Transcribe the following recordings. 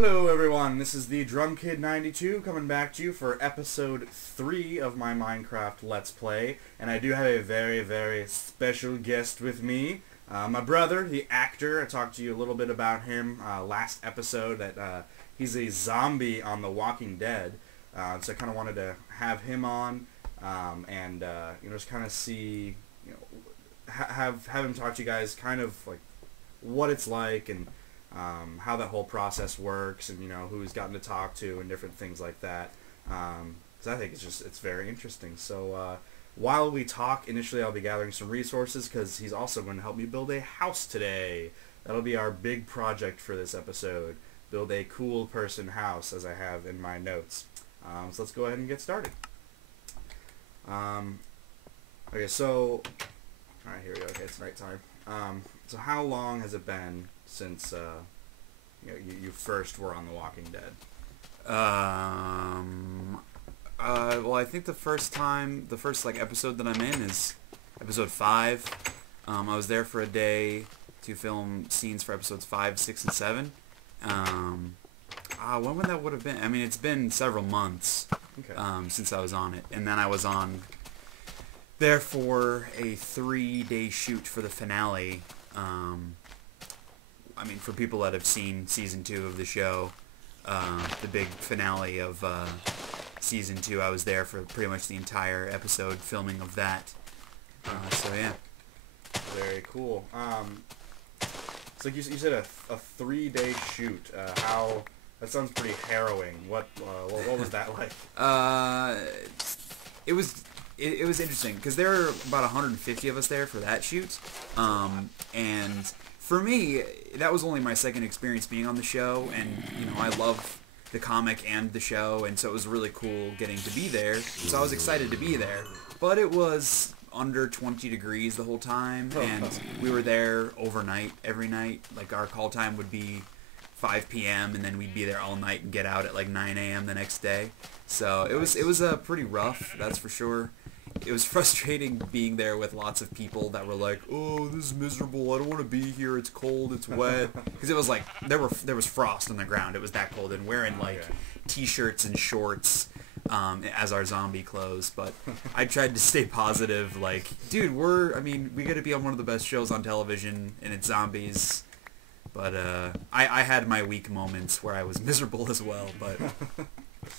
Hello everyone, this is the DrumKid92 coming back to you for episode 3 of my Minecraft Let's Play, and I do have a very, very special guest with me, my brother, the actor. I talked to you a little bit about him last episode, that he's a zombie on The Walking Dead, so I kind of wanted to have him on, and just kind of see, have him talk to you guys kind of like what it's like, and how that whole process works, and who he's gotten to talk to and different things like that. So I think it's very interesting. So while we talk, initially I'll be gathering some resources because he's also going to help me build a house today. That'll be our big project for this episode. Build a cool person house, as I have in my notes. So let's go ahead and get started. Okay, so alright, here we go. Okay, it's night time. So how long has it been since you first were on The Walking Dead? Well, I think the first episode that I'm in is episode 5. I was there for a day to film scenes for episodes 5, 6, and 7. When would that have been? I mean, it's been several months since I was on it, and then I was on there for a 3-day shoot for the finale. I mean, for people that have seen season 2 of the show, the big finale of season 2, I was there for pretty much the entire episode filming of that. So yeah, very cool. So you said a 3-day shoot. How that sounds pretty harrowing. What was that like? It was interesting because there were about 150 of us there for that shoot, and for me, that was only my second experience being on the show, and I love the comic and the show, and so it was really cool getting to be there. So I was excited to be there, but it was under 20 degrees the whole time, and we were there overnight every night. Like, our call time would be 5 p.m. and then we'd be there all night and get out at like 9 a.m. the next day. So it was pretty rough, that's for sure. It was frustrating being there with lots of people that were like, "Oh, this is miserable. I don't want to be here. It's cold. It's wet." Because it was like there was frost on the ground. It was that cold, and wearing like t-shirts and shorts as our zombie clothes. But I tried to stay positive. Like, dude, we got to be on one of the best shows on television, and it's zombies. But I had my weak moments where I was miserable as well. But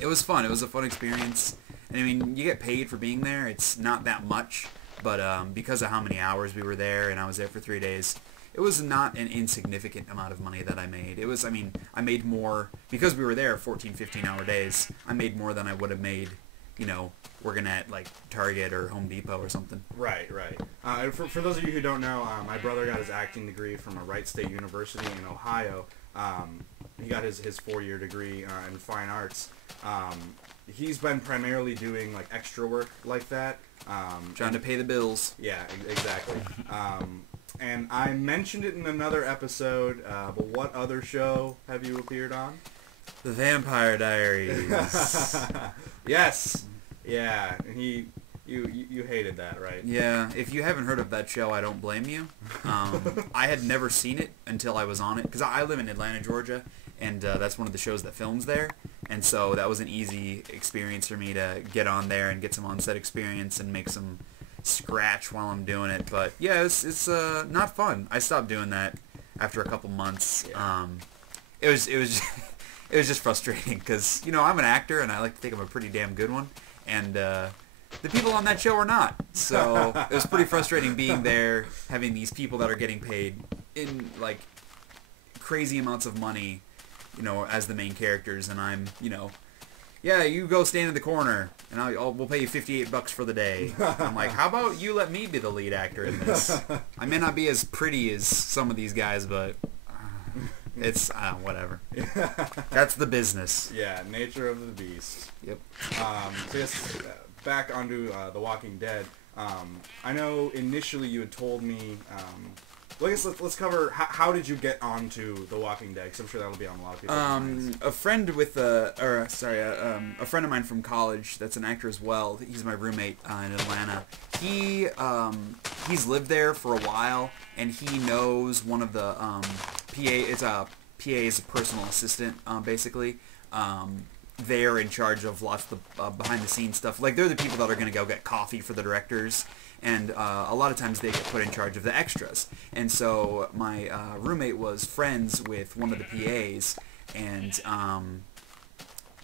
it was fun. It was a fun experience. And I mean, you get paid for being there. It's not that much, but because of how many hours we were there, and I was there for 3 days, it was not an insignificant amount of money that I made. It was, I made more, because we were there 14, 15-hour days, I made more than I would have made, working at, like, Target or Home Depot or something. Right. For those of you who don't know, my brother got his acting degree from Wright State University in Ohio. He got his 4-year degree in fine arts. He's been primarily doing like extra work like that. Trying to pay the bills. Yeah, exactly. And I mentioned it in another episode, but what other show have you appeared on? The Vampire Diaries. Yes. Yeah, and you hated that, right? Yeah, if you haven't heard of that show, I don't blame you. I had never seen it until I was on it, because I live in Atlanta, Georgia, and that's one of the shows that films there. And so that was an easy experience for me to get on there and get some on-set experience and make some scratch while I'm doing it. But yeah, it's not fun. I stopped doing that after a couple months. Yeah. It was just frustrating because I'm an actor and I like to think I'm a pretty damn good one, and the people on that show are not. So it was pretty frustrating being there, having these people that are getting paid in like crazy amounts of money, as the main characters, and I'm, yeah, you go stand in the corner, and we'll pay you $58 for the day. I'm like, how about you let me be the lead actor in this? I may not be as pretty as some of these guys, but it's whatever. That's the business. Yeah, nature of the beast. Yep. So yes, back onto The Walking Dead. I know initially you had told me. Well, I guess let's cover how did you get onto The Walking Dead? Because I'm sure that'll be on a lot of people's minds. A friend a friend of mine from college that's an actor as well. He's my roommate in Atlanta. He's lived there for a while, and he knows one of the PA. It's PA is a personal assistant, basically. They're in charge of lots of the behind-the-scenes stuff. Like, they're the people that are going to go get coffee for the directors, and a lot of times they get put in charge of the extras. And so my roommate was friends with one of the PAs, and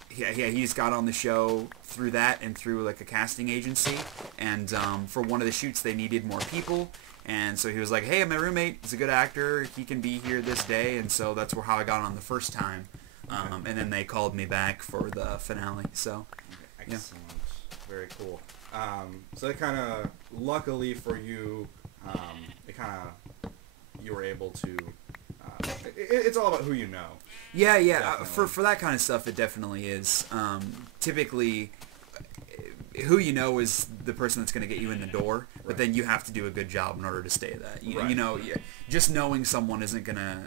he just got on the show through that and through like a casting agency. And for one of the shoots, they needed more people. And so he was like, hey, my roommate is a good actor. He can be here this day. And so that's how I got on the first time. And then they called me back for the finale. So, okay, excellent. Yeah. Very cool. So it kind of, luckily for you, you were able to, it's all about who you know. Yeah. For that kind of stuff, it definitely is. Typically, who you know is the person that's going to get you in the door, but then you have to do a good job in order to stay that. You know, just knowing someone isn't going to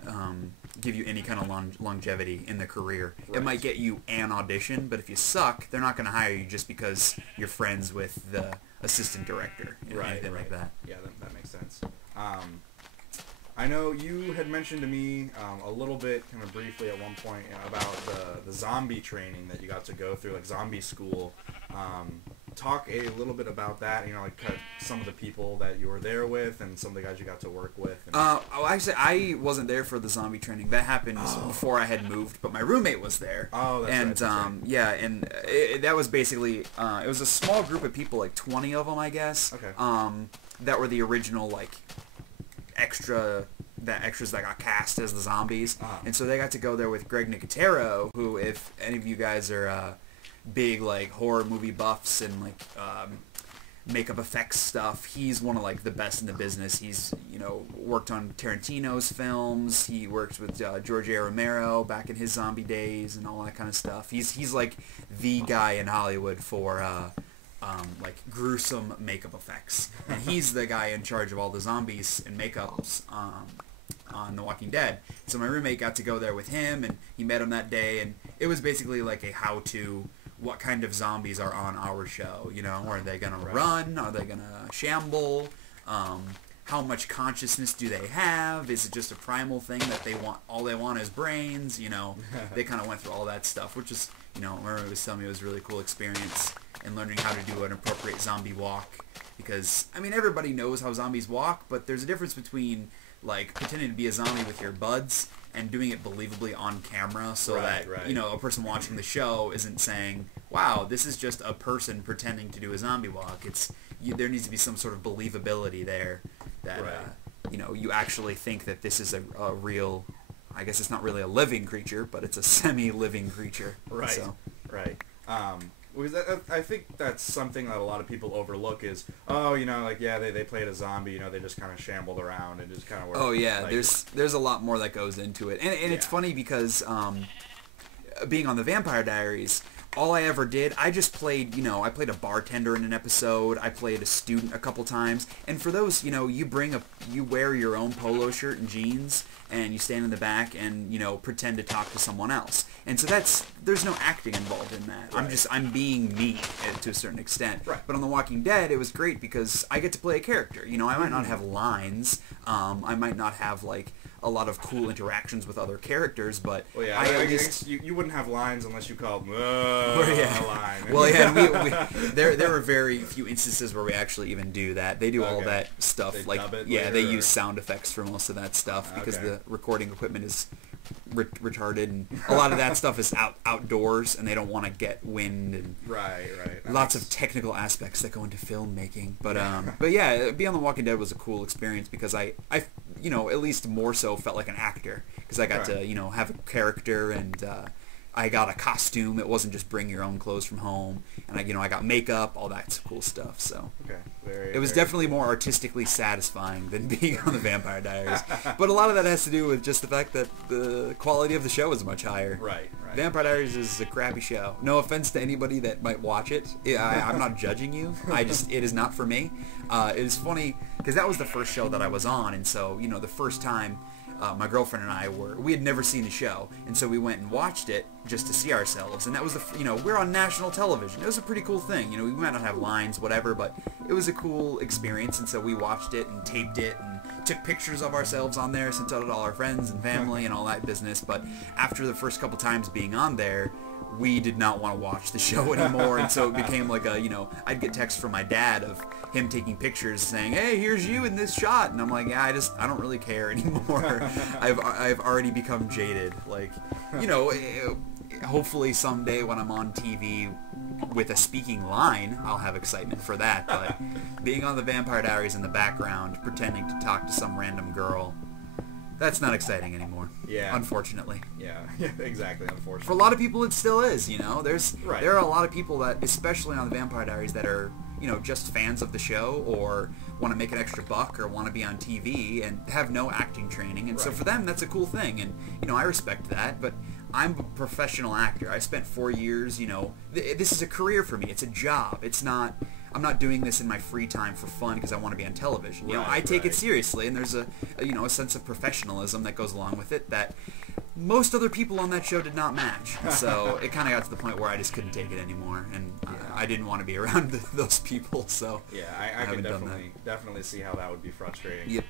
give you any kind of longevity in the career. It might get you an audition, but if you suck, they're not going to hire you just because you're friends with the assistant director. Anything like that. Yeah, that makes sense. I know you had mentioned to me a little bit, kind of briefly at one point, about the zombie training that you got to go through, like zombie school. Talk a little bit about that, like some of the people that you were there with and some of the guys you got to work with. Actually, I wasn't there for the zombie training. That happened before I had moved, but my roommate was there. Oh, that's right. Yeah, and that was basically, it was a small group of people, like 20 of them, I guess. Okay. That were the original, like, extras that got cast as the zombies. And so they got to go there with Greg Nicotero, who, if any of you guys are big like horror movie buffs and like makeup effects stuff, he's one of like the best in the business. He's worked on Tarantino's films. He worked with George A. Romero back in his zombie days and all that kind of stuff. He's like the guy in Hollywood for like gruesome makeup effects, and he's the guy in charge of all the zombies and makeups on The Walking Dead. So my roommate got to go there with him, and he met him that day, and it was basically like a how-to, what kind of zombies are on our show, are they going to run, are they going to shamble, how much consciousness do they have, is it just a primal thing that all they want is brains, they kind of went through all that stuff, which is, Murray was telling me it was a really cool experience, and learning how to do an appropriate zombie walk, because, everybody knows how zombies walk, but there's a difference between like pretending to be a zombie with your buds and doing it believably on camera, so that a person watching the show isn't saying, wow, this is just a person pretending to do a zombie walk. There needs to be some sort of believability there that you actually think that this is a real, I guess it's not really a living creature, but it's a semi-living creature. Right. So. Right. Because I think that's something that a lot of people overlook is, they played a zombie, they just kind of shambled around and just kind of were... Oh, yeah, like, there's a lot more that goes into it. And it's funny because being on the Vampire Diaries, all I ever did, I just played, I played a bartender in an episode, I played a student a couple times, and for those, you wear your own polo shirt and jeans, and you stand in the back and, pretend to talk to someone else. And so there's no acting involved in that. Right. I'm being me to a certain extent. Right. But on The Walking Dead, it was great because I get to play a character. I might not have lines, I might not have, like, a lot of cool interactions with other characters, but I guess you wouldn't have lines unless you called a line. Well, yeah, there were very few instances where we actually even do that. They do all that stuff. They dub it they use sound effects for most of that stuff because the recording equipment is retarded, and a lot of that stuff is outdoors, and they don't want to get wind and lots of technical aspects that go into filmmaking. But yeah, being on The Walking Dead was a cool experience because I at least more so felt like an actor because I got to have a character, and I got a costume. It wasn't just bring your own clothes from home, and I got makeup, all that cool stuff. So it was definitely more artistically satisfying than being on the Vampire Diaries. But a lot of that has to do with just the fact that the quality of the show is much higher. Right. Vampire Diaries is a crappy show. No offense to anybody that might watch it. I'm not judging you. It is not for me. It is funny because that was the first show that I was on, and so the first time. My girlfriend and I we had never seen the show, and so we went and watched it just to see ourselves, and that was we're on national television. It was a pretty cool thing. We might not have lines, whatever, but it was a cool experience, and so we watched it and taped it, and took pictures of ourselves on there, sent out to all our friends and family and all that business. But after the first couple times being on there, we did not want to watch the show anymore, and so it became like a, I'd get texts from my dad of him taking pictures saying, hey, here's you in this shot, and I'm like, yeah, I don't really care anymore. I've already become jaded. Like, hopefully someday when I'm on TV with a speaking line, I'll have excitement for that, but being on the Vampire Diaries in the background, pretending to talk to some random girl, that's not exciting anymore. Yeah. Unfortunately. Yeah, exactly, unfortunately. For a lot of people, it still is, Right. There are a lot of people that, especially on the Vampire Diaries, that are, just fans of the show or want to make an extra buck or want to be on TV and have no acting training. And so for them, that's a cool thing. And, I respect that, but I'm a professional actor. I spent 4 years, this is a career for me. It's a job. I'm not doing this in my free time for fun because I want to be on television. I take it seriously, and there's a sense of professionalism that goes along with it that most other people on that show did not match. So it kind of got to the point where I just couldn't take it anymore, and I didn't want to be around those people. So yeah, I can definitely see how that would be frustrating. Yep.